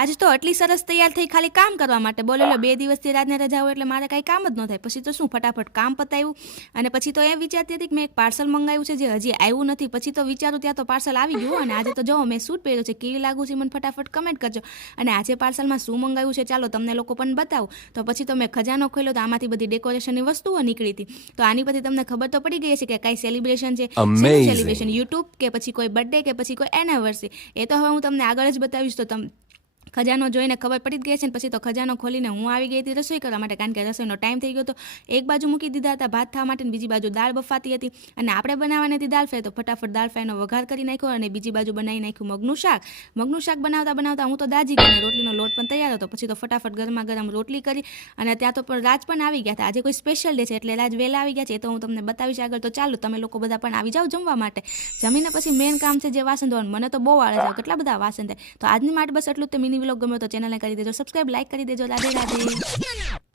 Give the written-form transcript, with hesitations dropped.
આજે તો આટલી સરસ તૈયાર થઈ ખાલી કામ કરવા માટે બોલે 2 દિવસથી રાજને રજા હોય એટલે મારે કાંઈ કામ જ ન થાય. પછી તો શું ફટાફટ કામ પતાવ્યું અને પછી તો એમ વિચારતી હતી કે મેં એક પાર્સલ મંગાવ્યું છે જે હજી આવ્યું નથી. પછી તો વિચારું ત્યાં તો પાર્સલ આવી ગયું અને આજે તો જો મેં સૂટ પહેર્યો છે, કેવી લાગુ છે મને ફટાફટ કમેન્ટ કરજો. અને આજે પાર્સલમાં શું મંગાવ્યું છે ચાલો તમને લોકો પણ બતાવું. તો પછી તો મેં ખજાનો ખોલ્યો તો આમાંથી બધી ડેકોરેશનની વસ્તુઓ નીકળી હતી. તો આની પછી તમને ખબર તો પડી ગઈ છે કે કાંઈ સેલિબ્રેશન છે, સેલિબ્રેશન યુટ્યુબ કે પછી કોઈ બર્થડે કે પછી કોઈ એનિવર્સરી, એ તો હવે હું તમને આગળ જ બતાવીશ. તો તમે ખજાનો જોઈને ખબર પડી જ ગઈ છે ને. પછી તો ખજાનો ખોલીને હું આવી ગઈ હતી રસોઈ કરવા માટે, કારણ કે રસોઈનો ટાઈમ થઈ ગયો હતો. એક બાજુ મૂકી દીધા હતા ભાત થવા માટે, બીજી બાજુ દાળ બફાતી હતી અને આપણે બનાવવાની હતી દાળ ફ્રાય. તો ફટાફટ દાળ ફ્રાયનો વઘાર કરી નાખ્યો અને બીજી બાજુ બનાવી નાખ્યું મગનું શાક. મગનું શાક બનાવતા બનાવતા હું તો દાજી ગઈ અને રોટલીનો લોટ પણ તૈયાર હતો. પછી તો ફટાફટ ગરમા ગરમ રોટલી કરી અને ત્યાં તો પણ રાજ પણ આવી ગયા હતા. આજે કોઈ સ્પેશિયલ ડે છે એટલે રાજ વહેલા આવી ગયા છે, એ તો હું તમને બતાવીશ આગળ. તો ચાલો તમે લોકો બધા પણ આવી જાઓ જમવા માટે. જમીને પછી મેન કામ છે જે વાસણ ધોવાનું. મને તો બહુ આળસ આવે, કેટલા બધા વાસણ થાય. તો આજની માટે બસ એટલું જ. મિની વ્લોગ ગમ્યો તો ચેનલને કરી દેજો સબસ્ક્રાઇબ, લાઈક કરી દેજો. રાધે રાધે.